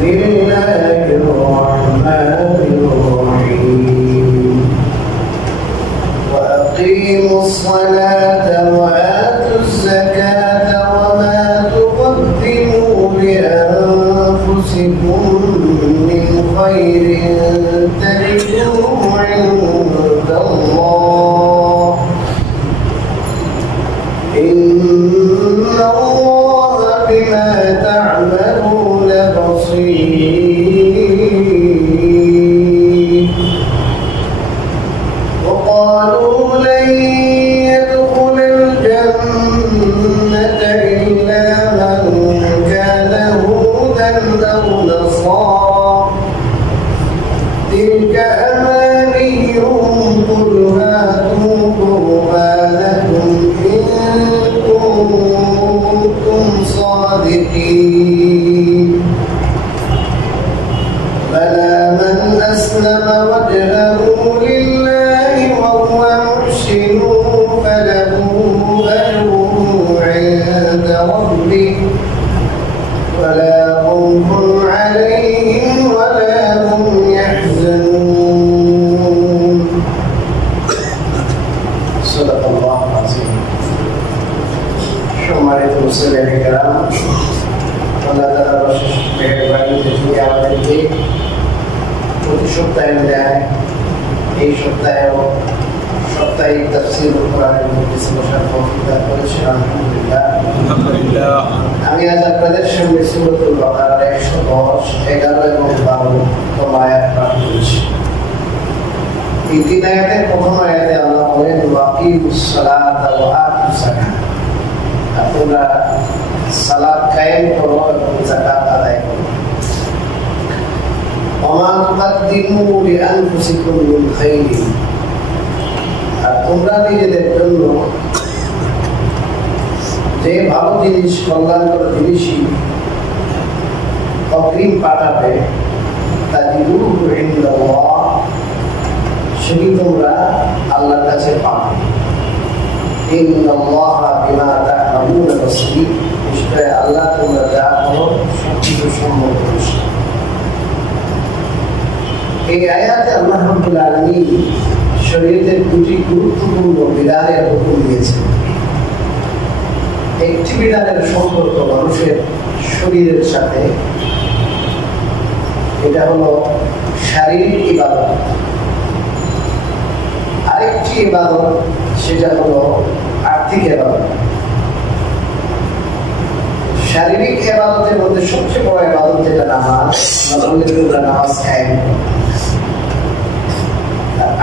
بسم الله الرحمن الرحيم وأقيموا الصلاة وآتوا الزكاة وما تقدموا لأنفسكم من خير تجدوه عند الله إن الله بما تعملون بصير وقالوا لن يدخل الجنة إلا من كان هودا أو نصارى تلك أمانيهم قل هاتوا برهانكم إن كنتم صادقين بلى من أسلم وجهه لله وهو محسن فله أجره عند ربه ولا خوف عليهم ولا هم يحزنون صدق الله العظيم সম্মানিত মুসলিম کرام আল্লাহ তাআলার অশেষ মেহেরবানিতে তিনি আমাদেরকে প্রতি সপ্তাহে দেয় এই সপ্তাহেও সাপ্তাহিক তাফসীর কোরআনের মধ্যে বসার তৌফিক দান করেছেন আলহামদুলিল্লাহ। আমি আজ আপনাদের সামনে সূরাতুল বাকারার 110, 11 এবং 12 নম্বর আয়াত পাঠ করছি। এই তিন আয়াতের প্রথম আয়াতে আল্লাহ বলেন ওয়াকিমুস সালাতা ওয়া আতুজ যাকাত, তোমরা সালাত কায়েম করো এবং যাকাত আদায় করো। ওমা তুকাদ্দিমু লিআনফুসিকুম মিন খাইরিন, আর তোমরা নিজেদের জন্য যে ভালো জিনিস কল্যাণকর জিনিসই অগ্রিম পাঠাবে তাজিদুহু ইনদাল্লাহ, সেটি তোমরা আল্লাহর কাছে পাবে। ইন্নাল্লাহা বিমা তা'মালুনা বাসীর, নিশ্চয় আল্লাহ তোমরা যা করো সবকিছু সম্পর্কে। এই আয়াতে আল্লাহ রাব্বুল আলামিন শরীয়তের দুটি গুরুত্বপূর্ণ বিধানের হুকুম দিয়েছেন। একটি বিধানের সম্পর্ক মানুষের শরীরের সাথে, এটা হলো শারীরিক ইবাদত। আরেকটি ইবাদত সেটা হলো আর্থিক ইবাদত। শারীরিক ইবাদতের মধ্যে সবচেয়ে বড় ইবাদত যেটা নামাজ, নামাজ কায়েম।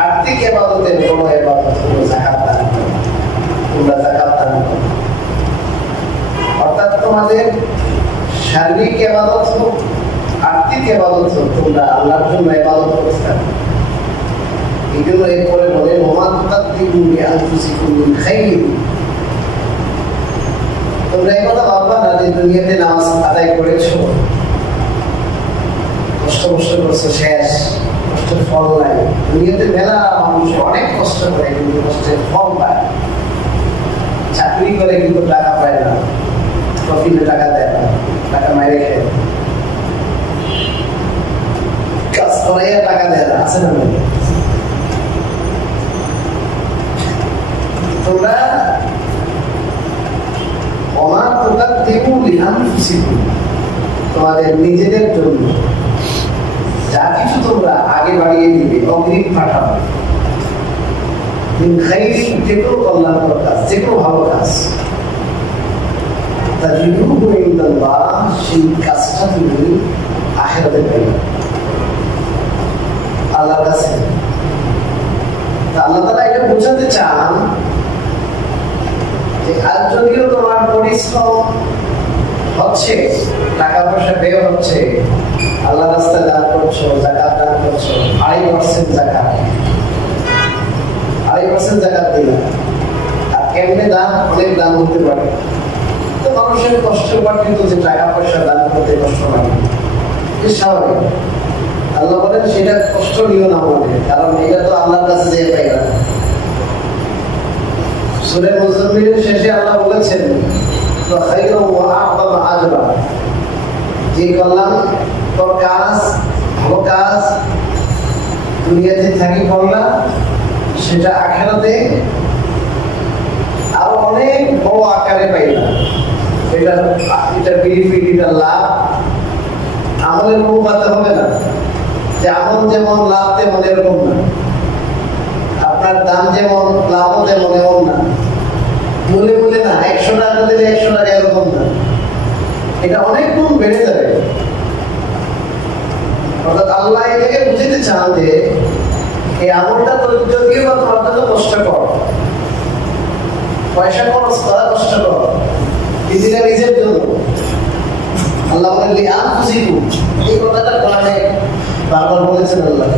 আর্থিক ইবাদতের বড় ইবাদত হলো যাকাত দান করা। তোমরা যাকাত দান করো, অর্থাৎ তোমাদের শারীরিক ইবাদত হোক আর্থিক ইবাদত হোক, তোমরা আল্লাহর জন্য ইবাদত করতে থাকো। এই জন্য এরপরে বলে ওমা তুকাদ্দিমু লিআনফুসিকুম মিন খাইরিন, তোমরা এই কথা ভাববা না যে দুনিয়াতে নামাজ আদায় করেছো, কষ্ট করছো, শেষ, কষ্টের ফল নাই। দুনিয়াতে মেলা মানুষ অনেক কষ্ট করে কিন্তু কষ্টের ফল পায়। চাকরি করে কিন্তু টাকা পায় না, প্রফিটে টাকা দেয় না, টাকা মাইরে খেয়ে, কাজ করে টাকা দেয় না, আছে না? তোমরা ওমা তুকাদ্দিমু লিআনফুসিকুম, তোমাদের নিজেদের জন্য যা কিছু তোমরা আগে বাড়িয়ে দিবে, অগ্রিম পাঠাবে, মিন খাইরিন, যে কোনো কল্যাণকর কাজ, যে কোনো ভালো কাজ, তাজিদুহু ইনদাল্লাহ, সেই কাজটা তুমি আখিরাতে পাবে আল্লাহর কাছে। আল্লাহ তাআলা এটা বোঝাতে চান যে আজ যদিও তোমার পরিশ্রম হচ্ছে, টাকা পয়সা ব্যয় হচ্ছে, আল্লাহ রাস্তায় দান করছো, যাকাত দান করছো, 2.5% যাকাত, 2.5% যাকাত দিলে, আর কেমনে দান, অনেক দান হতে পারে। তো মানুষের কষ্ট পাঠিত যে টাকা পয়সা দান করতে কষ্ট লাগে, স্বাভাবিক। আল্লাহ বলেন সেটা কষ্ট নিও না মনে, কারণ এটা তো আল্লাহর কাছে যেয়ে পাই না। সূরা মুজাম্মিলের শেষে আল্লাহ বলেছেন যে কল্যাণকর কাজ, ভালো কাজ দুনিয়াতে থাকি করলাম, সেটা আখিরাতে আরো অনেক বড় আকারে পাইলাম। এটা বেনিফিট, এটা লাভ আমলের অনুপাতে হবে না, যে আমল যেমন লাভ তেমন এরকম না, আপনার দাম যেমন লাভ তেমন এমন না, বলে বলে না 100 টাকা দিলে 100 টাকা এরকম না, এটা অনেক গুণ বেড়ে যাবে। অর্থাৎ আল্লাহ এটাকে বুঝতে চান যে এই আমলটা যদিও বা তোমার জন্য কষ্টকর, পয়সা খরচ করা কষ্টকর, এটা নিজের জন্য। আল্লাহ বলেন লিআনফুসিকুম, এই কথাটা কোরআনে বারবার বলেছেন আল্লাহ।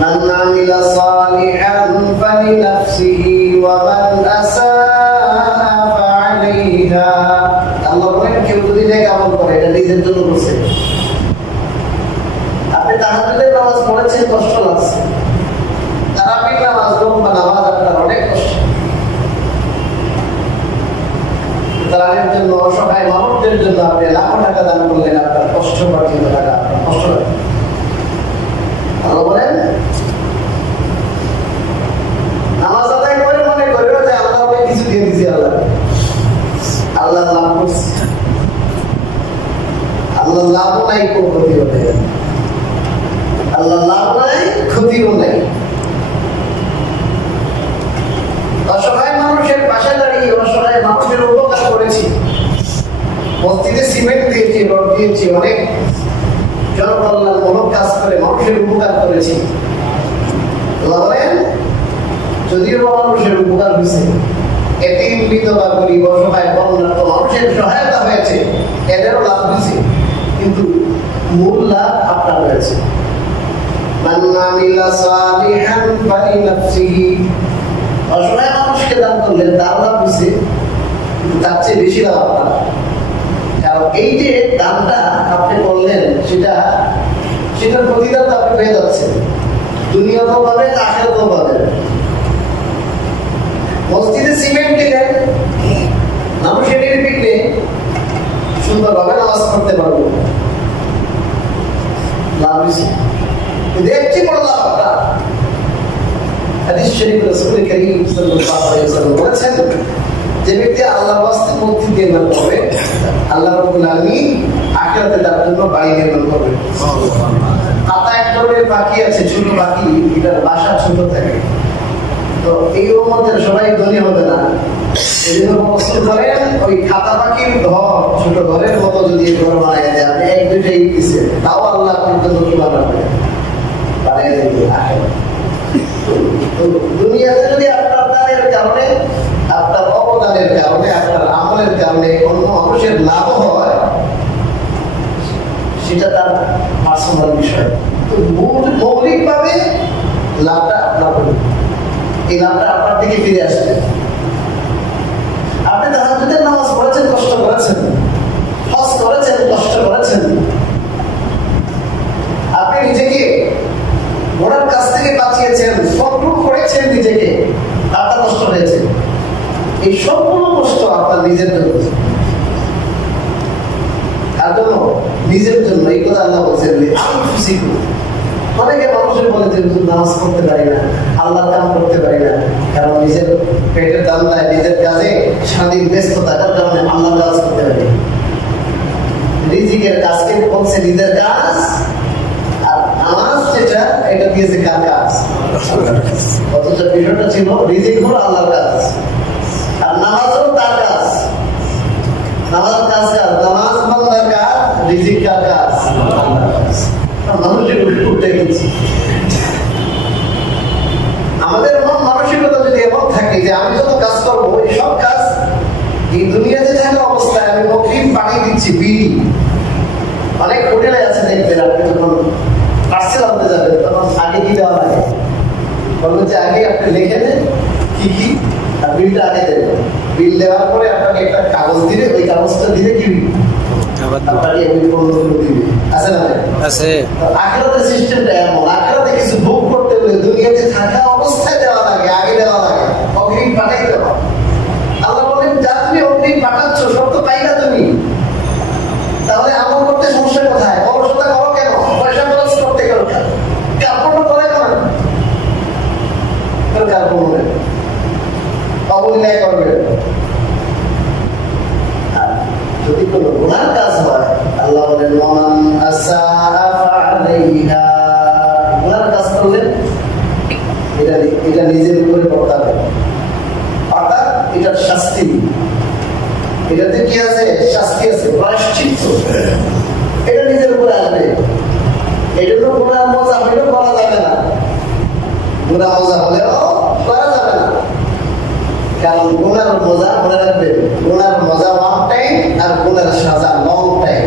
মান আমিলা সালিহান ফালিনাফসিহি ওয়া মান আসাআ ফাআলাইহা। আল্লাহ বলেন কেউ যদি নেক আমল করে এটা নিজের জন্য করছে। আপনি তাহাজ্জুদের নামাজ পড়েছেন, কষ্ট লাগছে, তারাবির নামাজ বা নামাজ আপনার অনেক কষ্ট, তাদের জন্য অসহায় মানুষদের জন্য আপনি লাখো টাকা দান করলেন, আপনার কষ্ট পাঠিয়ে টাকা আপনার কষ্ট লাগে। আল্লাহ বলেন নামাজ আদায় করে মনে করবে যে আল্লাহ কিছু দিয়ে দিয়েছি, আল্লাহ লাভ করছে, আল্লাহ লাভ নাই, কোন ক্ষতিও নেই, আল্লাহ লাভ নাই ক্ষতিও নেই। অসহায় মানুষের পাশে দাঁড়িয়ে অসহায় মানুষের উপকার করেছি, মসজিদে সিমেন্ট দিয়েছি, রড দিয়েছি, অনেক জনকল্যাণমূলক কাজ করে মানুষের উপকার করেছি। বলেন যদিও মানুষের উপকার হয়েছে, এতিম বিধবা গরিব অসহায় বন্যার্থ মানুষের সহায়তা হয়েছে, এদেরও লাভ হয়েছে, কিন্তু মূল লাভ আপনার হয়েছে। মান আমিলা সালিহান ফালিনাফসিহি, অসহায় মানুষকে দান করলেন তার লাভ হয়েছে, তার চেয়ে বেশি লাভ আপনার। কারণ এই যে দানটা আপনি করলেন সেটার প্রতিদান তো আপনি পেয়ে যাচ্ছেন, দুনিয়াতেও পাবেন, আখিরাতেও পাবেন। মসজিদে সিমেন্ট দিলেন, মানুষের নির্বিঘ্নে সুন্দরভাবে নামাজ পড়তে পারবো, লাভ হয়েছে। কিন্তু এর চেয়ে বড় লাভ আপনার। হাদিস শরীফে রাসূল কারীম সাল্লাল্লাহু আলাইহি ওয়াসাল্লাম বলেছেন, যে ব্যক্তি আল্লাহর ওয়াস্তে মসজিদ নির্মাণ করবে, আল্লাহ রাব্বুল আলামিন আখিরাতে তার জন্য বাড়ি নির্মাণ করবে। খাতা এক ধরনের পাখি আছে, ছোট পাখি, এটার বাসা ছোট থাকে, তো এই উম্মতের সবাই ধনী হবে না, এজন্য প্রস্তুত করেন ওই খাতা পাখির ঘর, ছোট ঘরের মতো যদি ঘর বানায় দেয়, আপনি এক দুইটা ইট দিচ্ছেন, তাও আল্লাহ আপনার জন্য কি বানাবে, বানিয়ে দেবে আখিরাতে। দুনিয়াতে যদি আপনার দানের কারণে, আপনার অবদানের কারণে, আপনার আমলের কারণে অন্য মানুষের লাভ হয়, সেটা তার পার্সোনাল বিষয়। মৌলিক ভাবে লাভটা আপনার হবে, এই লাভটা আপনার দিকে ফিরে আসবে। আপনি তাহাজ্জুদের নামাজ পড়েছেন, কষ্ট করেছেন, হজ করেছেন, কষ্ট করেছেন, আপনি নিজেকে ঘোড়ার কাছ থেকে বাঁচিয়েছেন, কন্ট্রোল করেছেন নিজেকে, আপনার কষ্ট হয়েছে, এই সবগুলো কষ্ট আপনার নিজের জন্য, আর জন্য নিজের জন্য। এই কথা আল্লাহ বলছেন অনেকে মানুষের বলে যে নামাজ পড়তে পারি না, আল্লাহর কাম করতে পারি না, কারণ নিজের পেটের দাম দেয়, নিজের কাজে স্বাধীন ব্যস্ততার কারণে আল্লাহর কাজ করতে পারি। রিজিকের কাজকে বলছে নিজের কাজ, আর নামাজ যেটা এটা দিয়েছে কার কাজ, অথচ বিষয়টা ছিল রিজিক হলো আল্লাহর কাজ, আর নামাজও তার কাজ। নামাজ কাজ কাজ, নামাজ বান্দার কাজ, রিজিক কার কাজ, আল্লাহর কাজ। মানুষের উঠে গেছে। আমাদের মন মানসিকতা যদি এমন থাকে যে আমি যত কাজ করবো, এই সব কাজ এই দুনিয়াতে থাকা অবস্থায় আমি অগ্রিম পানি দিচ্ছি, বিল। অনেক হোটেলে আছে দেখবেন, আপনি যখন পার্সেল আনতে যাবেন তখন আগে কি দেওয়া লাগে, বলবেন যে আগে আপনি লিখে দেন কি কি, আর বিলটা আগে দেবেন। বিল দেওয়ার পরে আপনাকে একটা কাগজ দিলে, ওই কাগজটা দিলে কি আপনাকে দিবে, আছে না? আছে। আখিরাতের সিস্টেমটা এমন, আখিরাতে কিছু ভোগ করতে হলে দুনিয়াতে থাকা অবস্থায় দেওয়া লাগে, আগে দেওয়া লাগে, অগ্রিম পাঠাই দেওয়া। আল্লাহ বলেন যা তুমি অগ্রিম পাঠাচ্ছ সব তো পাইলা তুমি, তাহলে আমার তোমাদের সমস্যা কোথায়? অলসতা করো কেন? পয়সা খরচ করতে করো কেন? কার্পণ্য করে কেন? কার্পণ্য অবলীলায় করবে। যদি কোনো গুনার কাজ হয়, আল্লাহ বলেন ওয়ামান আসাআ ফাআলাইহা, গুনার কাজ করলে এটা নিজের উপরে বর্তাবে, অর্থাৎ এটার শাস্তি, এটাতে কি আছে? শাস্তি আছে, প্রায়শ্চিত্ত, এটা নিজের উপরে আসবে। এই জন্য গুনার মজা হইলেও করা যাবে না, গুনার মজা হলেও করা যাবে না। কারণ গুনার মজা মনে রাখবেন, গুনার মজা ওয়ান টাইম আর গুনার সাজা লং টাইম।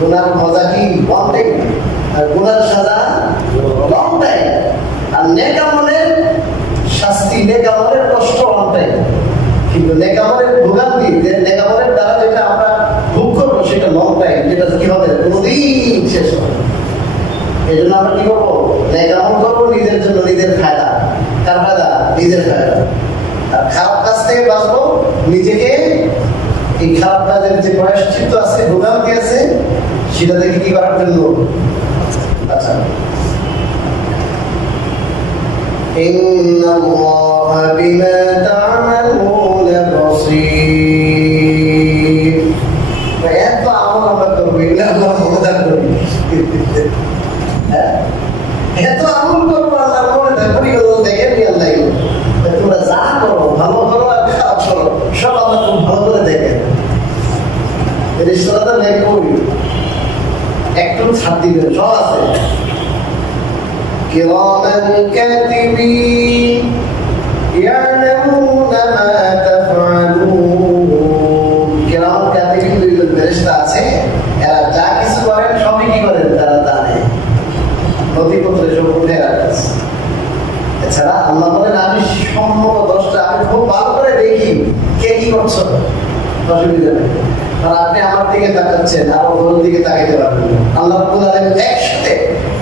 গুনার মজা কি ওয়ান টাইম আর গুনার সাজা লং টাইম। আর নেক আমলের শাস্তি, নেক আমলের কষ্ট ওয়ান টাইম, কিন্তু নেক আমলের ভোগান্তি, নেক আমলের দ্বারা যেটা আমরা ভোগ করবো সেটা লং টাইম, যেটা কি হবে কোনোদিন শেষ হবে। এই জন্য আমরা কি করবো? নেক আমল করবো নিজের জন্য, নিজের ফায়দা। কার ফায়দা? নিজের ফায়দা। আর খারাপ কাজ থেকে বাঁচবো, নিজেকে এই খারাপ কাজের যে প্রায়শ্চিত্ত আছে, ভোগান্তি আছে, সেটা থেকে কি করার জন্য। আচ্ছা, ইন্নাল্লাহা বিমা তা'মালুনা বাসীর। এত আমল আমরা করবো, এগুলো আমরা মনে করি, এত আমল করবো, আল্লাহ মনে থাকবো, এগুলো দেখেন আল্লাহ। তোমরা যা করো, ভালো করো আর খারাপ করো, সব আল্লাহ খুব ভালো করে দেখেন। রিশতাটা নেই করি, একটু ছাড় দিবেন, সব আছে। কিরামান কাতিবিন ইয়ালামুনা মা তাফআলুন। কিরামান কাতিবিন দুইজন ফেরেশতা আছে, এরা যা কিছু করেন সবই কি করেন? তারা জানে, নথিপত্রে সব উঠে রাখছে। এছাড়া আল্লাহ বলেন আমি সম্ভব 10টা, আমি খুব ভালো করে দেখি কে কি করছো, অসুবিধা নেই। আর আপনি আমার দিকে তাকাচ্ছেন, আর ওর দিকে তাকাইতে পারবেন। আল্লাহ রাব্বুল আলামিন একসাথে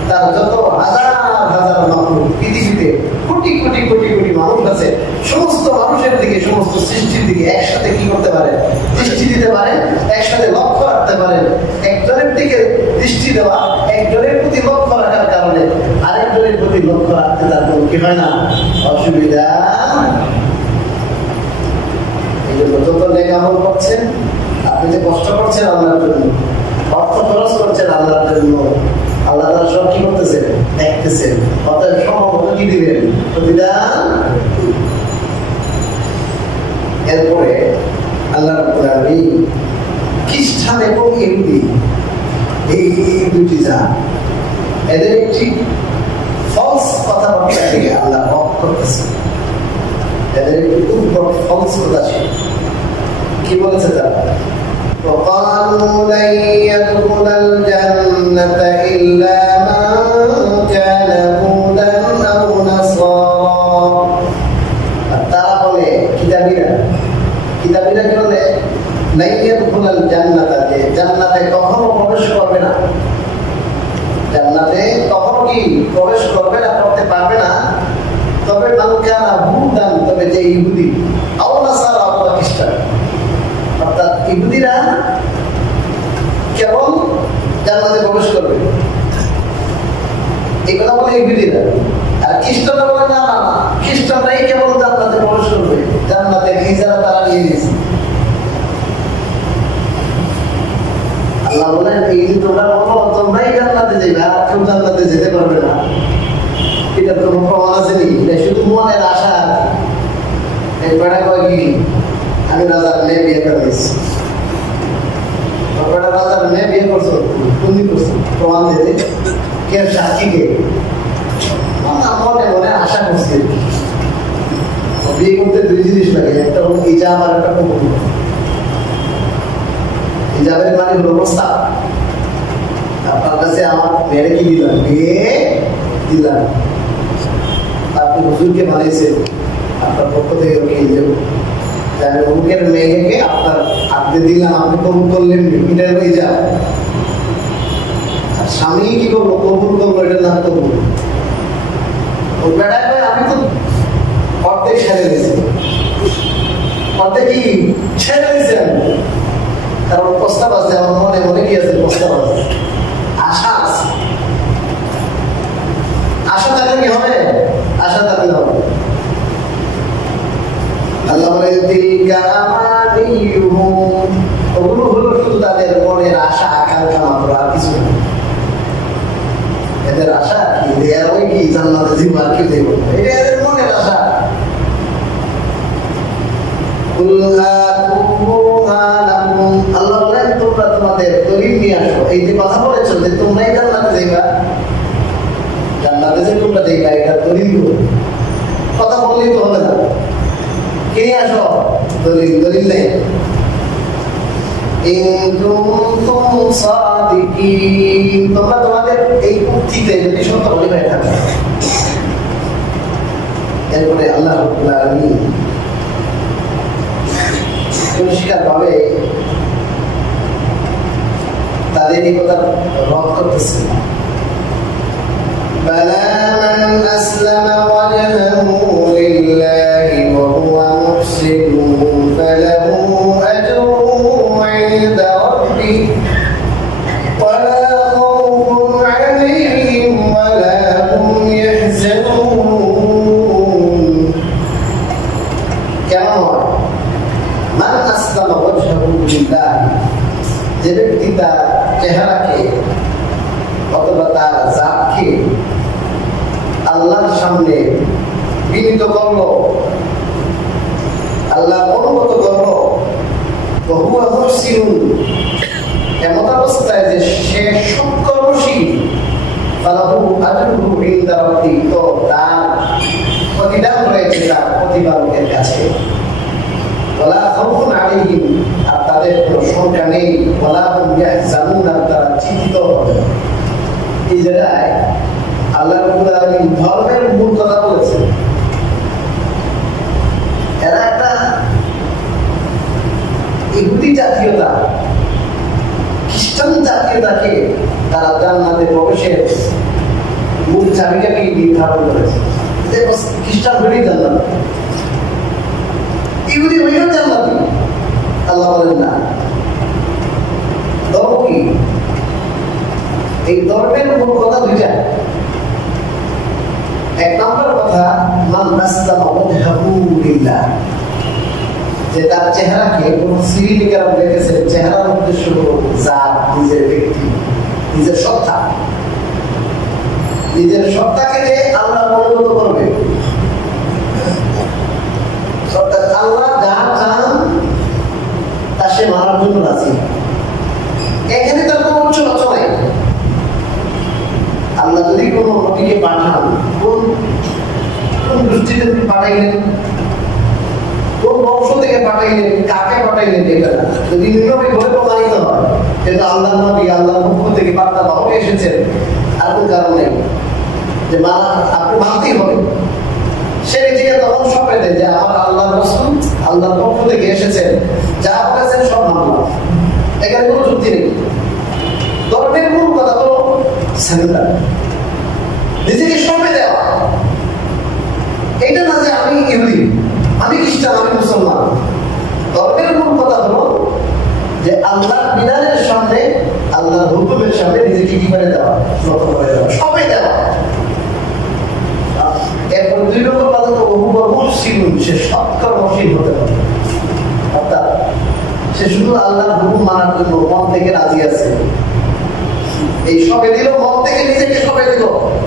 তার যত হাজার হাজার মাখলুক, পৃথিবীতে কোটি কোটি কোটি কোটি মানুষ আছে, সমস্ত মানুষের দিকে, সমস্ত সৃষ্টির দিকে একসাথে কি করতে পারে? দৃষ্টি দিতে পারে, একসাথে লক্ষ্য রাখতে পারেন। একজনের দিকে দৃষ্টি দেওয়া, একজনের প্রতি লক্ষ্য রাখার কারণে আরেকজনের প্রতি লক্ষ্য রাখতে তার কোনো কি হয় না? অসুবিধা। এই জন্য যত নেক আমল করছেন, আপনি যে কষ্ট করছেন আল্লাহর জন্য, অর্থ খরচ করছেন আল্লাহর জন্য, আল্লাহ তাআলা সব কি করতেছেন? দেখতেছেন। অতএব সম্ভবত কি দিবেন? প্রতিদান। এরপরে আল্লাহ রাব্বুল আলামিন খ্রিস্টান এবং ইহুদি, এই দুটি জাত, এদের একটি ফলস কথাবার্তা থেকে আল্লাহ রদ করতেছে। এদের একটি উদ্ভট ফলস কথা ছিল। কি বলেছে তারা? وقالوا لن يدخل الجنة إلا من كان هودا أو نصارى। তারা বলে, কিতাবীরা কি বলে? لن يدخل الجنة, যে জান্নাতে কখনো প্রবেশ করবে না, জান্নাতে কখনো কি প্রবেশ করবে না, করতে পারবে না। তবে মান কানা হুদান, তবে যে ইহুদি, আও নাসারা অথবা খ্রিস্টান, অর্থাৎ ইহুদিরা কেবল জান্নাতে প্রবেশ করবে, এই কথা বলে ইহুদিরা। আর খ্রিস্টানরা বলে না না না, খ্রিস্টানরাই কেবল জান্নাতে প্রবেশ করবে, জান্নাতের ইজারা তারা নিয়ে নিয়েছে। আল্লাহ বলেন এই যে তোমরা বলো তোমরাই জান্নাতে যাবে, আর কেউ জান্নাতে যেতে পারবে না, এটা কোনো প্রমাণ আছে নাকি? এটা শুধু মনের আশা। এক বেড়া কয় কি, আমি রাজার মেয়ে বিয়ে করে দিচ্ছি। রাজার মেয়ে বিয়ে করছো, তুমি করছো, প্রমাণ দিতে কে? সাক্ষী কে? মনে মনে আশা করছি। বিয়ে করতে দুই জিনিস লাগে, একটা হলো ইজাব আর একটা কবুল। ইজাবের মানে হলো প্রস্তাব। আপনার কাছে আমার মেয়েরে কি দিলাম? বিয়ে দিলাম। আপনি হুজুরকে বানিয়েছেন, আপনার পক্ষ থেকে অমুকের মেয়েকে আপনার হাতে দিলাম, আপনি কবুল করলেন, এটা হয়ে যায়। আর স্বামী কি করবো? কবুল করবো, এটার নাম কবুল। আমি তো অর্ধেক ছেড়ে দিয়েছি, অর্ধেক কি ছেড়ে দিয়েছি আমি। কারণ প্রস্তাব আছে, আমার মনে মনে কি আছে, প্রস্তাব আছে, আশা আছে। আশা থাকলে কি হবে? আশা থাকলে হবে। আল্লাহ বলেন তিলকা আমানিয়ুহুম, ওগুলো হলো শুধু তাদের মনের আশা আকাঙ্ক্ষা মাত্র, আর কিছু না। এদের আশা কি? এরা ওই কি জান্নাতে জীব আর কি দেব, এটা এদের মনের আশা। আল্লাহ বলেন তোমরা তোমাদের দলিল নিয়ে আসো। এই যে কথা বলেছো যে তোমরাই জান্নাতে যাইবা, জান্নাতে যে তোমরা যাইবা, এটা দলিল কথা বললেই তো হবে না। কে আসো? দলিল। দলিল নেই। তোমরা তোমাদের এই উক্তিতে যদি সত্য বলে হয়ে থাকে। এরপরে আল্লাহ রাব্বুল আলামিন পরিষ্কার ভাবে তাদের এই কথা রদ করতেছে। بلى من أسلم وجهه لله وهو محسن فله أجره عند ربه ولا خوف عليهم ولا هم يحزنون كما من أسلم وجهه لله যে ব্যক্তি তার চেহারাকে অথবা তার জাতকে আল্লাহর সামনে বিনীত করলো, আল্লাহ অনুগত করলো, বহুয়া মুহসিনুন, এমন অবস্থায় যে সে সৎকর্মশীল, ফালাহু আজরুহু ইনদা রাব্বিহি, তো তার প্রতিদান রয়েছে তার প্রতিপালকের কাছে। ওয়ালা খাউফুন আলাইহিম, আর তাদের কোনো শঙ্কা নেই, ওয়ালা হুম ইয়াহজানুন, আর তারা চিন্তিত হবে না। এই জায়গায় আল্লাহ রাব্বুল আলামিন ধর্মের মূল কথা বলেছেন। এরা একটা ইহুদি জাতীয়তা, খ্রিস্টান জাতীয়তাকে তারা জান্নাতে প্রবেশের মূল চাবিকাকে নির্ধারণ করেছে। খ্রিস্টান হলেই জান্নাত, ইহুদি হইলেও জান্নাতি। আল্লাহ বলেন না। ধর্ম কি? এই ধর্মের মূল কথা দুইটা। এক নম্বর কথা, মান আসলামা ওয়াজহাহু লিল্লাহ, যে তার চেহারাকে কোন সিরিলিকার রেখেছে, চেহারার উদ্দেশ্য হলো জাত, নিজের ব্যক্তি, নিজের সত্তা, নিজের সত্তাকে যে আল্লাহ অনুগত করবে। আল্লাহ যা চান তা সে মানার জন্য রাজি। এখানে তার কোনো উচ্চ লক্ষ্য নাই। আল্লাহ যদি কোন নবীকে পাঠান, কোন দৃষ্টিতে পাঠাইলেন, কোন বংশ থেকে পাঠাইলেন, কাকে পাঠাইলেন, এটা না। যদি নবী বলে প্রমাণিত হয় যেটা আল্লাহ নবী আল্লাহর পক্ষ থেকে বার্তা বাহক এসেছেন, আর কোন কারণ নেই যে আপনি মানতেই হবে। সে নিজেকে তখন সঁপে দেয় যে আমার আল্লাহ রাসূল আল্লাহর পক্ষ থেকে এসেছেন, যা বলেছেন সব মানলাম, এখানে কোনো যুক্তি নেই। ধর্মের মূল কথা হলো সেন্টার, নিজেকে সঁপে দেওয়া। এটা না যে আমি ইহুদি, আমি খ্রিস্টান, আমি মুসলমান। ধর্মের মূল কথা হলো যে আল্লাহর বিধানের সামনে, আল্লাহর হুকুমের সামনে নিজেকে কি করে দেওয়া, নত করে দেওয়া, সঁপে দেওয়া। এরপর দুই নম্বর কথা হলো ওহুয়া মুহসিনুন, সে সৎকর্মশীল হতে হবে। অর্থাৎ সে শুধু আল্লাহর হুকুম মানার জন্য মন থেকে রাজি আছে। এই সবে দিল, মন থেকে নিজেকে সবে দিল,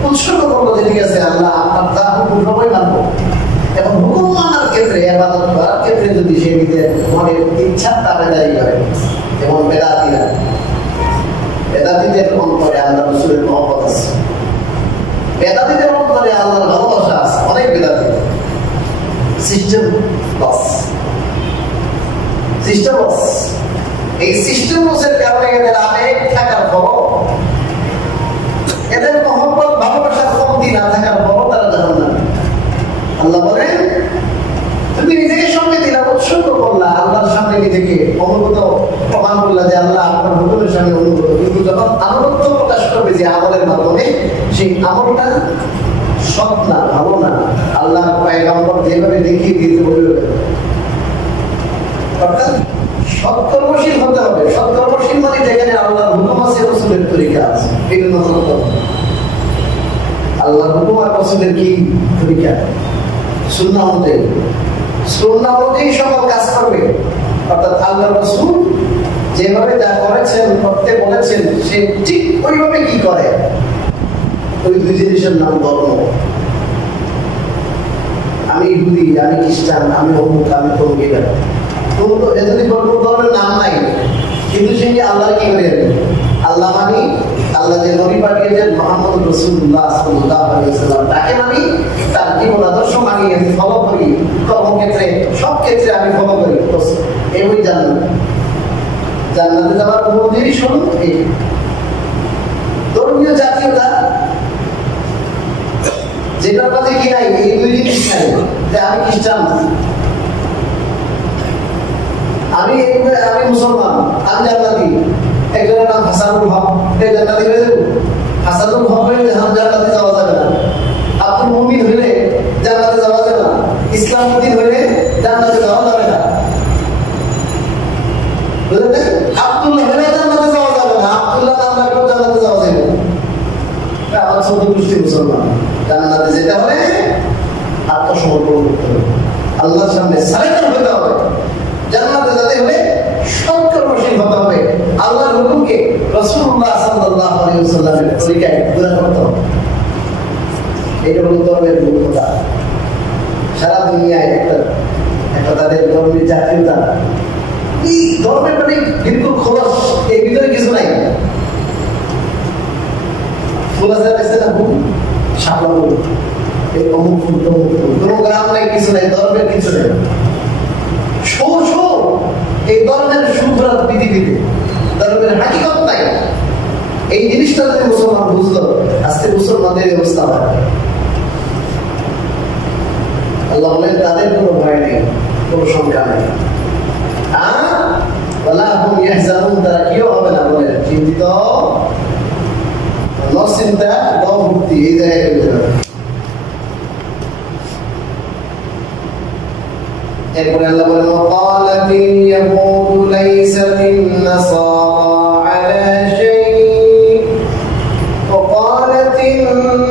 উৎসর্গ করলো যে ঠিক আছে আল্লাহ আপনার যা হুকুম সবাই মানবো। এবং হুকুম মানার ক্ষেত্রে, ইবাদত করার ক্ষেত্রে যদি সে নিজের মনের ইচ্ছার দাবিদারি করে, যেমন বেদাতীরা, বেদাতীদের অন্তরে আল্লাহ রাসূলের মহব্বত আছে, বেদাতীদের অন্তরে আল্লাহর ভালোবাসা আছে। অনেক বেদাতী সিস্টেম লস, সিস্টেম লস। এই সিস্টেম লসের কারণে এদের আবেগ থাকার পরও, এদের মহব্বত ভালোবাসার কমতি না থাকার পরও তারা জাহান্নামী। আল্লাহ বলেন তুমি নিজেকে সঙ্গে দিলা, উৎসর্গ করলা, আল্লাহর সামনে নিজেকে অনুগত প্রমাণ করলা যে আল্লাহ আপনার হুকুমের সামনে অনুগত, কিন্তু যখন আনুগত্য প্রকাশ করবে যে আমলের মাধ্যমে, সেই আমলটা সৎ না, ভালো না, আল্লাহ পয়গম্বর যেভাবে দেখিয়ে দিতে বলবে, অর্থাৎ সৎকর্মশীল হতে হবে। সৎকর্মশীল মানে যেখানে আল্লাহর হুকুম আছে, রাসূলের তরিকা আছে, বিভিন্ন আল্লাহর হুকুম আর রাসূলের কি তরিকা, সুন্নাহ অনুযায়ী, সুন্নাহ অনুযায়ী সকল কাজ করবে। অর্থাৎ আল্লাহর রাসূল যেভাবে যা করেছেন, করতে বলেছেন, সে ঠিক ওইভাবে কি করে। ওই দুই জিনিসের নাম ধর্ম। আমি ইহুদি, আমি খ্রিস্টান, আমি অমুক, আমি তমুক, এটা তো এদের ধর্মের নাম নাই, কিন্তু সে আল্লাহ কি করে আল্লাহ মানি, আল্লাহ যে নবী পাঠিয়েছেন মুহাম্মদ রাসূলুল্লাহ সাল্লাল্লাহু আলাইহি ওয়াসাল্লাম, তাকে মানি, তার জীবন আদর্শ মানি, আমি ফলো করি, কর্মক্ষেত্রে সব ক্ষেত্রে আমি ফলো করি। এই জান্নাত, জান্নাতে যাওয়ার মূল জিনিস হল এই ধর্মীয় জাতীয়তা, যেটার মধ্যে কি নাই, এই দুই জিনিস নাই। আমি খ্রিস্টান, আমি মুসলমান, আমি জান্নাতি। একজনের নাম হাসানুল হক, এই জান্নাতি হয়ে যাবো? হাসানুল হক হইলে জান্নাতে যাওয়া যাবে না। আব্দুল মুমিন হইলে জান্নাতে যাওয়া যাবে না। ইসলাম উদ্দিন হইলে জান্নাতে যাওয়া যাবে না। বুঝলেন? আব্দুল্লাহ হইলে জান্নাতে যাওয়া যাবে না। আব্দুল্লাহ নাম রাখলেও জান্নাতে যাওয়া যাবে না। আমার ছোট গোষ্ঠী মুসলমান, জান্নাতে যেতে হলে আত্মসমর্পণ করতে হবে, আল্লাহর সামনে সারেন্ডার হতে হবে। জান্নাতে যেতে হলে সৎকর্মশীল হতে হবে, আল্লাহর হুকুমকে রাসূলুল্লাহ সাল্লাল্লাহু আলাইহি ওয়াসাল্লামের তরিকায় পুরা করতে হবে। এটা হলো ধর্মের মূলতা। সারা দুনিয়ায় একটা তাদের ধর্মের জাতীয়তা, এই ধর্মের মানে বিলকুল খোলস, এর ভিতরে কিছু নাই। ফুল আছে না, ফুল শাপলা ফুল, এই অমুক ফুল তমুক ফুল, কোনো গ্রাম নাই, কিছু নাই, ধর্মের কিছু নেই। এই ধর্মের সুখরাত পৃথিবীতে, ধর্মের হাকিকত নাই। এই জিনিসটা যদি মুসলমান বুঝলো, আজকে মুসলমানদের অবস্থা হয়। আল্লাহ বলেন তাদের কোনো ভয় নেই, কোনো শঙ্কা নেই। তারা কেউ হবে না, বলে চিন্তিত চিন্তা ভক্তি, এই জায়গায় এরপরে আল্লাহ বলেন ওয়াকালাতিল ইয়াহুদু লাইসাতিন নাসারা আলা শাই ওয়াকালাতিন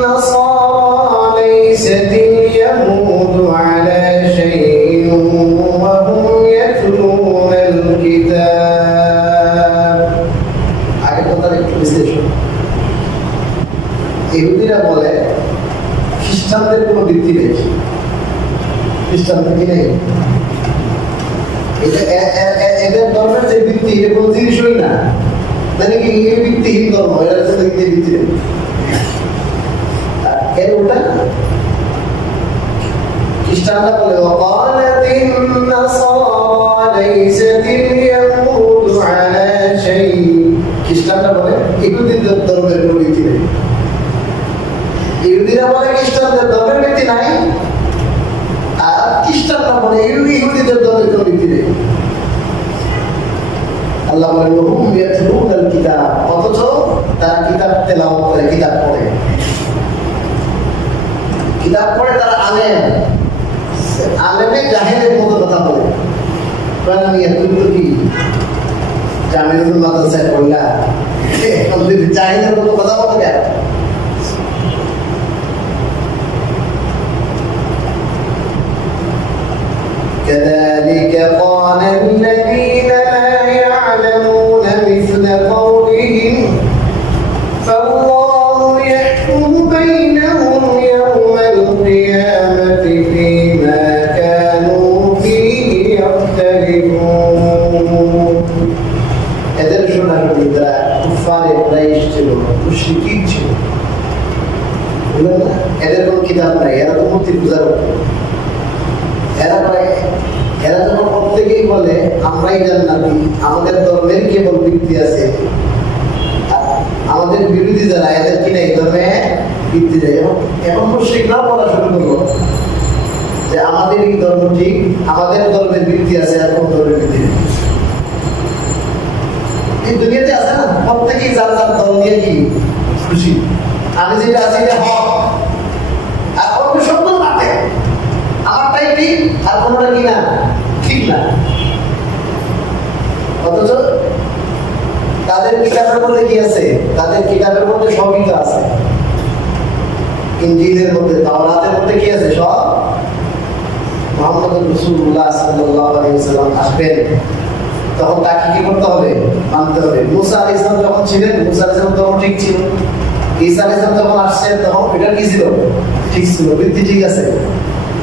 নাসারা লাইসাতিল ইয়াহুদু আলা শাইইন ওয়া হুম ইয়াতলুনাল কিতাব। আগে কথা একটু বিশ্লেষণ। ইহুদিরা বলে খ্রিস্টানদের কোনো ভিত্তি নেই, খ্রিস্টানদের কি নেই, এদের ধর্মের যে ভিত্তি, এটা কোনো জিনিসই না, মানে কি এই ভিত্তিহীন ধর্ম, এরা ভিত্তি নেই। এর ওটা খ্রিস্টানরা বলে ওয়াকালাতিন নাসারা লাইসাতিল ইয়াহুদু আলা শাই। খ্রিস্টানরা বলে ইহুদিদের ধর্মের কোনো ভিত্তি নেই। ইহুদিরা বলে খ্রিস্টানদের ধর্মের ভিত্তি নাই, আর খ্রিস্টানরা বলে ইহুদিদের ধর্মের কোনো ভিত্তি নেই। আল্লাহ বলেন হুম ইয়াতলুনাল কিতাব, অথচ তারা কিতাব তেলাওয়াত করে, কিতাব পড়ে, কিতাব পড়ে। তারা আলেমে জাহেলের মতো কথা বলে। তুমি তো কি জামিনুল মাদ্রাসায় পড়লা, জাহেলের মতো কথা বলো কেন? كذلك قال الذين لا يعلمون مثل قولهم فالله يحكم بينهم يوم القيامة فيما كانوا فيه يختلفون. এদের শোনার ভিতরে কুফারে কুরাইশ ছিল, মুশরিক ছিল, এদের কোনো কিতাব নাই, এরা তো মূর্তি পূজা করত। এরা যখন প্রত্যেকেই বলে আমরাই জান্নাতি, আমাদের ধর্মের কেবল ভিত্তি আছে, আমাদের বিরোধী যারা এদের কি নাই, ধর্মে ভিত্তি দেয়। এখন মুশরিকরা বলা শুরু করলো যে আমাদের এই ধর্ম ঠিক, আমাদের ধর্মের ভিত্তি আছে, আর কোন ধর্মের ভিত্তি নেই। এই দুনিয়াতে আছে না, প্রত্যেকেই যার যার দল নিয়ে কি খুশি, আমি যেটা আছি এটা হক, আর অন্য সব মাঠে আমারটাই ঠিক, আর কোনটা কি না ঠিক না। অথচ তাদের কিতাবের মধ্যে কি আছে? তাদের কিতাবের মধ্যে সবই তো আছে। ইনজিলের মধ্যে, তাওরাতের মধ্যে কি আছে? সব। মুহাম্মদ রাসূলুল্লাহ সাল্লাল্লাহু আলাইহি ওয়াসাল্লাম আসবেন, তখন তাকে কি করতে হবে? মানতে হবে। মুসা আলাইহিস সালাম যখন ছিলেন, মুসা আলাইহিস সালাম তখন ঠিক ছিল। ঈসা আলাইহিস সালাম যখন আসছেন, তখন এটা কি ছিল? ঠিক ছিল, বৃদ্ধি ঠিক আছে।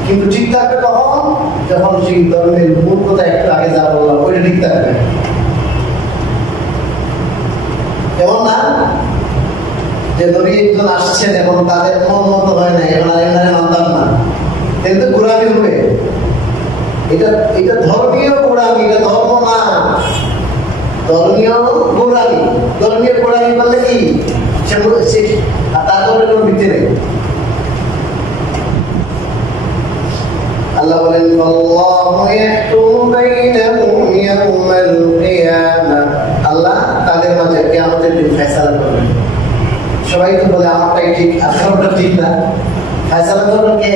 কিন্তু ঠিক থাকবে কখন? যখন সেই ধর্মের মূল কথা একটু আগে যা বললাম ওইটা ঠিক থাকবে। এমন না যে নবী একজন আসছেন, এখন তাদের মন মতো হয় না, এখন আর মানতাম না, কিন্তু গোড়ামি হবে। এটা ধর্মীয় গোড়ামি, এটা ধর্ম না, ধর্মীয় গোড়ামি। ধর্মীয় গোড়ামি বললে কি? তার ধর্মের কোনো ভিত্তি নেই। আল্লাহ বলেন আল্লাহ তাদের মাঝে কিয়ামতের দিন ফয়সালা করবেন। সবাই তো বলে আমারটাই ঠিক, আসলটা ঠিক না। ফয়সালা করবেন কে?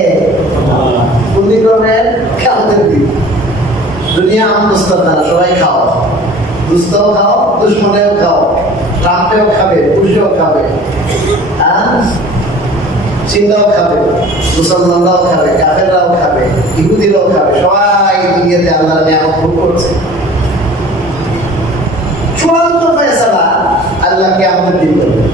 কোন দিন করবেন? কিয়ামতের দিন। দুনিয়া আমদোস্তার না, সবাই খাও, দুস্থও খাও, দুশ্মনেও খাও, ট্রাম্পেও খাবে, পুরুষও খাবে, চিন্তাও খাবে, মুসলমানরাও খাবে, কাফেররাও খাবে, ইহুদিরাও খাবে, সবাই দুনিয়াতে আল্লাহর নিয়ামত ভোগ করছে। চূড়ান্ত ফয়সালা আল্লাহ কিয়ামতের দিন করবেন।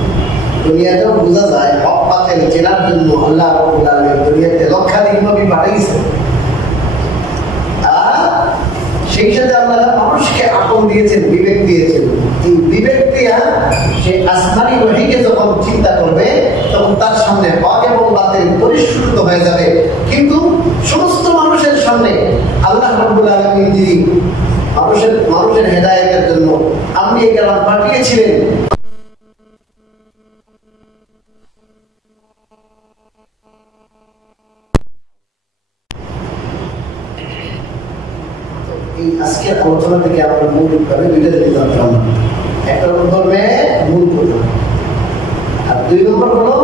দুনিয়াতেও বোঝা যায় হক বাতিল চেনার জন্য আল্লাহ রাব্বুল আলামিন দুনিয়াতে লক্ষাধিক নবী পাঠিয়েছেন। আর সেই সাথে আল্লাহ মানুষকে আকল দিয়েছেন, বিবেক দিয়েছেন। এই বিবেক দিয়া সে আসমানি ওহীকে যখন চিন্তা করবে, তখন তার সামনে হক এবং বাতিল পরিষ্কৃত হয়ে যাবে। কিন্তু সমস্ত মানুষের সামনে আল্লাহ রাব্বুল আলামিন যিনি মানুষের হেদায়েতের জন্য আম্বিয়া কেরাম পাঠিয়েছিলেন, এই আজকের আলোচনা থেকে আমরা মৌলিকভাবে দুইটা জিনিস জানতাম। একটা ধর্মে মূল কথা, আর 2 নম্বর হলো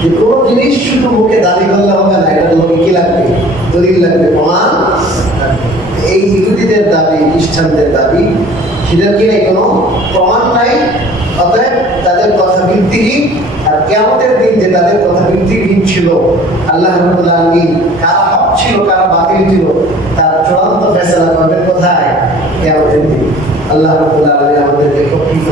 যে কোনো জিনিস শুধু মুখে দাবি করলে হবে না, এটা তোমাকে কি লাগবে? দলিল লাগবে, প্রমাণ। এই ইহুদিদের দাবি, খ্রিস্টানদের দাবি, সেটার কি নেই? কোনো প্রমাণ নাই। অতএব তাদের কথা ভিত্তিহীন। আর কিয়ামতের দিন যে তাদের কথা ভিত্তিহীন ছিল, আল্লাহ রাব্বুল আলামিন কারা হক ছিল কারা বাতিল ছিল তার চূড়ান্ত ফয়সালা করবেন কোথায়? কিয়ামতের দিন। আল্লাহ রাব্বুল আলামিন আমাদেরকে প্রকৃত